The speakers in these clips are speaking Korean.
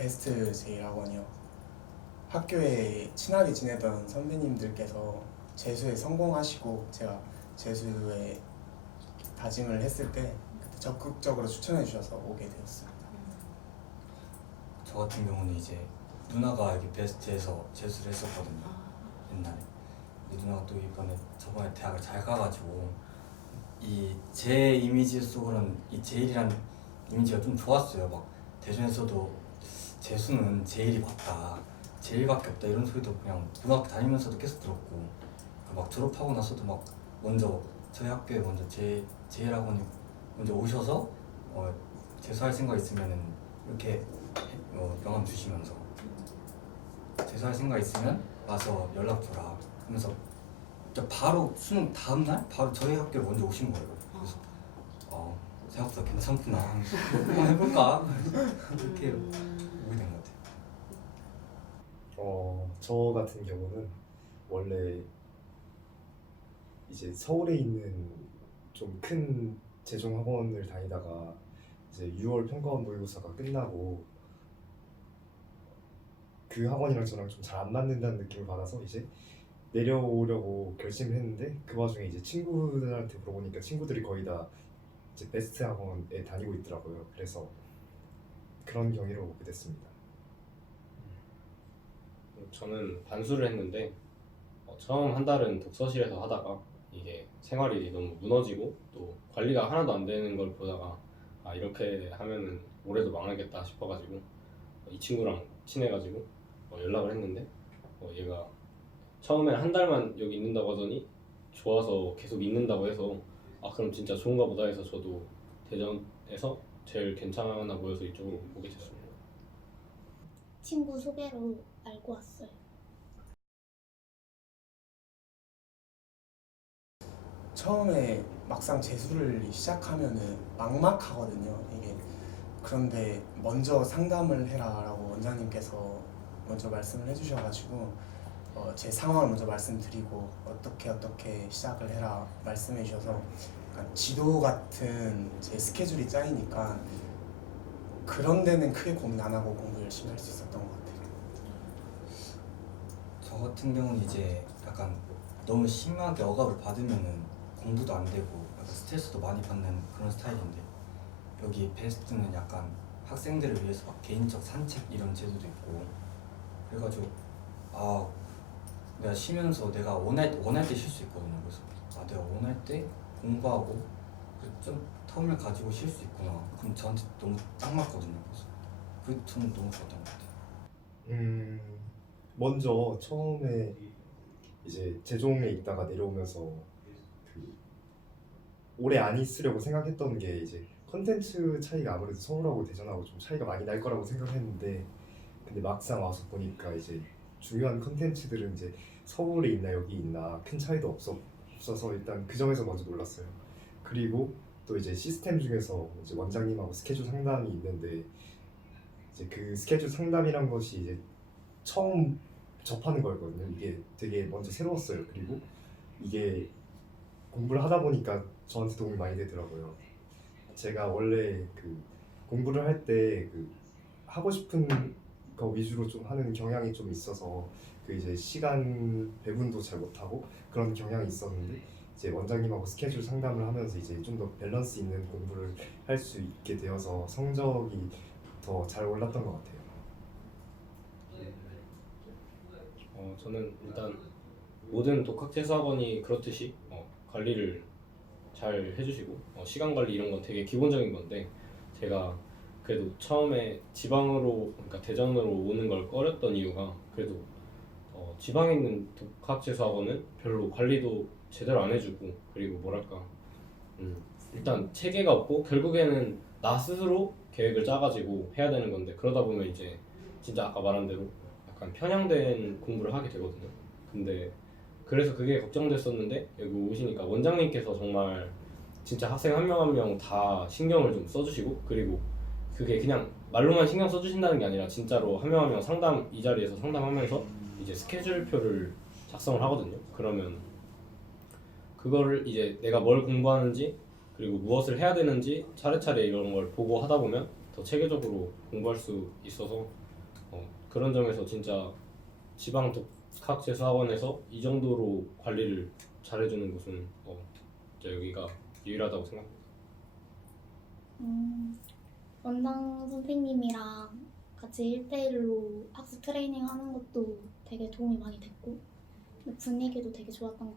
베스트 제1학원이요. 학교에 친하게 지내던 선배님들께서 재수에 성공하시고 제가 재수에 다짐을 했을 때 그때 적극적으로 추천해 주셔서 오게 되었습니다. 저 같은 경우는 이제 누나가 여기 베스트에서 재수를 했었거든요. 옛날에. 근데 누나가 또 저번에 대학을 잘 가가지고 이 제 이미지 속으로는 이 제일이란 이미지가 좀 좋았어요. 막 대전에서도 재수는 제일이 맞다, 제일밖에 없다 이런 소리도 그냥 고등학교 다니면서도 계속 들었고 막 졸업하고 나서도 막 먼저 저희 학교에 먼저 제일학원이 먼저 오셔서 재수할 생각 있으면은 이렇게 명함 주시면서 재수할 생각 있으면 와서 연락 줘라 하면서 바로 수능 다음 날 바로 저희 학교에 먼저 오신 거예요. 그래서 생각보다 괜찮구나. 한번 해볼까? 이렇게 오게 된 것 같아요. 저 같은 경우는 원래 이제 서울에 있는 좀 큰 재종 학원을 다니다가 이제 6월 평가원 모의고사가 끝나고 그 학원이랑 저랑 좀 잘 안 맞는다는 느낌을 받아서 이제 내려오려고 결심을 했는데 그 와중에 이제 친구들한테 물어보니까 친구들이 거의 다 이제 베스트 학원에 다니고 있더라고요. 그래서 그런 경위로 오게 됐습니다. 저는 반수를 했는데 처음 한 달은 독서실에서 하다가 이게 생활이 너무 무너지고 또 관리가 하나도 안 되는 걸 보다가 이렇게 하면은 올해도 망하겠다 싶어가지고 이 친구랑 친해가지고 연락을 했는데 얘가 처음엔 한 달만 여기 있는다고 하더니 좋아서 계속 있는다고 해서 그럼 진짜 좋은가 보다 해서 저도 대전에서 제일 괜찮아 보여서 이쪽으로 오게 됐습니다. 친구 소개로 알고 왔어요. 처음에 막상 재수를 시작하면은 막막하거든요. 이게 그런데 먼저 상담을 해라라고 원장님께서 먼저 말씀을 해주셔가지고 제 상황을 먼저 말씀드리고 어떻게 시작을 해라 말씀해 주셔서 약간 지도 같은 제 스케줄이 짜이니까 그런 데는 크게 고민 안 하고 공부 열심히 할 수 있었던 것 같아요. 저 같은 경우는 이제 약간 너무 심하게 억압을 받으면은 공부도 안 되고 약간 스트레스도 많이 받는 그런 스타일인데 여기 베스트는 약간 학생들을 위해서 막 개인적 산책 이런 제도도 있고 그래가지고 내가 쉬면서 내가 원할 때 쉴 수 있거든요. 그래서 내가 원할 때 공부하고 좀 텀을 가지고 쉴 수 있구나. 그럼 저한테 너무 딱 맞거든요. 그래서 그 점은 너무 좋았던 것 같아요. 먼저 처음에 이제 재종에 있다가 내려오면서 그 오래 안 있으려고 생각했던 게 이제 컨텐츠 차이가 아무래도 서울하고 대전하고 좀 차이가 많이 날 거라고 생각했는데 근데 막상 와서 보니까 이제 중요한 컨텐츠들은 이제 서울에 있나 여기 있나 큰 차이도 없어서 일단 그 점에서 먼저 놀랐어요. 그리고 또 이제 시스템 중에서 이제 원장님하고 스케줄 상담이 있는데 이제 그 스케줄 상담이란 것이 이제 처음 접하는 거였거든요. 이게 되게 먼저 새로웠어요. 그리고 이게 공부를 하다 보니까 저한테 도움이 많이 되더라고요. 제가 원래 그 공부를 할 때 그 하고 싶은 거 위주로 좀 하는 경향이 좀 있어서 그 이제 시간 배분도 잘 못하고 그런 경향이 있었는데 이제 원장님하고 스케줄 상담을 하면서 이제 좀 더 밸런스 있는 공부를 할 수 있게 되어서 성적이 더 잘 올랐던 것 같아요. 저는 일단 모든 독학재수학원이 그렇듯이 관리를 잘 해주시고 시간 관리 이런 건 되게 기본적인 건데 제가 그래도 처음에 지방으로 그러니까 대전으로 오는 걸 꺼렸던 이유가 그래도 지방에 있는 독학재수학원은 별로 관리도 제대로 안 해주고 그리고 뭐랄까 일단 체계가 없고 결국에는 나 스스로 계획을 짜가지고 해야 되는 건데 그러다 보면 이제 진짜 아까 말한 대로 약간 편향된 공부를 하게 되거든요. 근데 그래서 그게 걱정됐었는데 여기 오시니까 원장님께서 정말 진짜 학생 한 명 한 명 다 신경을 좀 써주시고 그리고 그게 그냥 말로만 신경 써주신다는 게 아니라 진짜로 한 명 한 명 상담 이 자리에서 상담하면서 이제 스케줄표를 작성을 하거든요. 그러면 그거를 이제 내가 뭘 공부하는지 그리고 무엇을 해야 되는지 차례차례 이런 걸 보고 하다 보면 더 체계적으로 공부할 수 있어서 그런 점에서 진짜 지방 독학재수학원에서 이 정도로 관리를 잘해주는 곳은 진짜 여기가 유일하다고 생각합니다. 원장 선생님이랑 같이 1대1로 학습 트레이닝 하는 것도 되게 도움이 많이 됐고 분위기도 되게 좋았던 것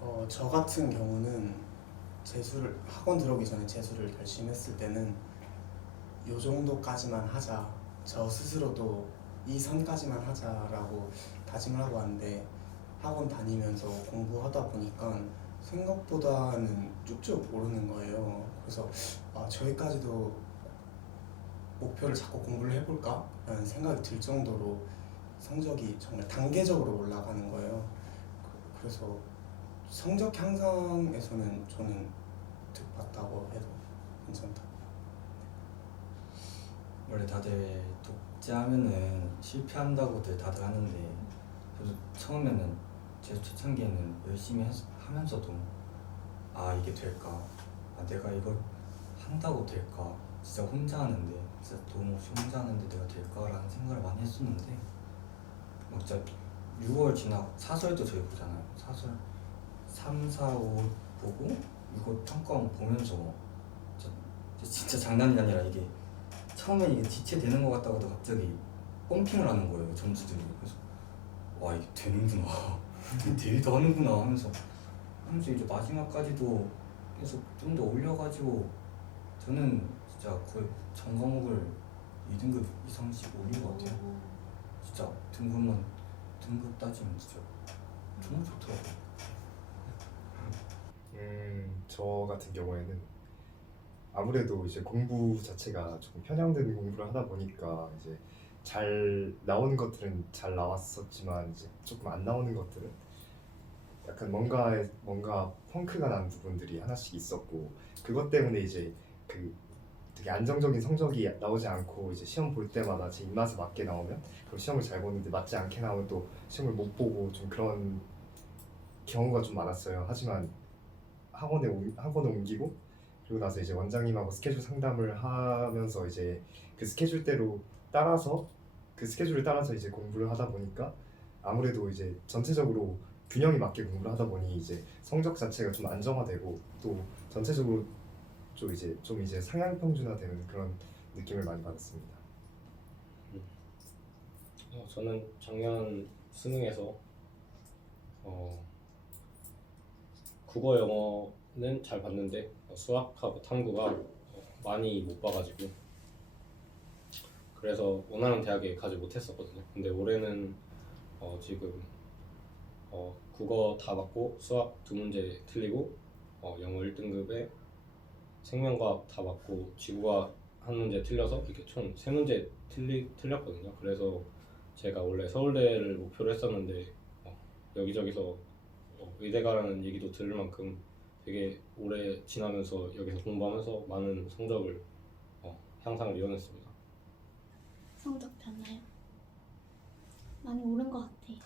같아요. 저 같은 경우는 학원 들어오기 전에 재수를 결심했을 때는 요 정도까지만 하자, 저 스스로도 이 선까지만 하자라고 다짐을 하고 왔는데 학원 다니면서 공부하다 보니까 생각보다는 쭉쭉 오르는 거예요. 그래서 저기까지도 목표를 잡고 공부를 해볼까? 라는 생각이 들 정도로 성적이 정말 단계적으로 올라가는 거예요. 그래서 성적 향상에서는 저는 득 봤다고 해도 괜찮다. 원래 다들 독재하면은 실패한다고들 다들 하는데 저도 처음에는 제 초창기에는 열심히 하면서도 이게 될까? 내가 이걸 한다고 될까? 진짜 혼자 하는데 진짜 너무 없이 혼자 하는데 내가 될까라는 생각을 많이 했었는데 진짜 6월 지나고 사설도 저희 보잖아요. 사설 3, 4, 5 보고 이거 평가원 보면서 진짜 장난이 아니라 이게 처음엔 이게 지체되는 것 같다가도 갑자기 펌핑을 하는 거예요, 점수들이. 그래서 와, 이게 되는구나, 이게 되기도 하는구나 하면서 이제 마지막까지도 계속 좀 더 올려가지고 저는 진짜 거의 전 과목을 2등급 이상씩 올린 것 같아요. 진짜 등급 따지면 진짜 너무 좋더라고요. 저 같은 경우에는 아무래도 이제 공부 자체가 조금 편향된 공부를 하다 보니까 이제 잘 나오는 것들은 잘 나왔었지만 이제 조금 안 나오는 것들은 약간 뭔가 펑크가 난 부분들이 하나씩 있었고 그것 때문에 이제 그 되게 안정적인 성적이 나오지 않고 이제 시험 볼 때마다 제 입맛에 맞게 나오면 그럼 시험을 잘 보는데 맞지 않게 나오면 또 시험을 못 보고 좀 그런 경우가 좀 많았어요. 하지만 학원을 옮기고 그리고 나서 이제 원장님하고 스케줄 상담을 하면서 이제 그 스케줄대로 따라서 그 스케줄을 따라서 이제 공부를 하다 보니까 아무래도 이제 전체적으로 균형이 맞게 공부를 하다 보니 이제 성적 자체가 좀 안정화되고 또 전체적으로 좀 이제 상향 평준화되는 그런 느낌을 많이 받았습니다. 저는 작년 수능에서 국어 영어는 잘 봤는데 수학하고 탐구가 많이 못 봐가지고 그래서 원하는 대학에 가지 못했었거든요. 근데 올해는 지금 국어 다 맞고 수학 2문제 틀리고 영어 1등급에 생명과학 다 맞고 지구과학 1문제 틀려서 이렇게 총 3문제 틀렸거든요. 그래서 제가 원래 서울대를 목표로 했었는데 여기저기서 의대 가라는 얘기도 들을 만큼 되게 오래 지나면서 여기서 공부하면서 많은 성적을 향상을 이뤄냈습니다. 성적 변화요? 많이 오른 것 같아요.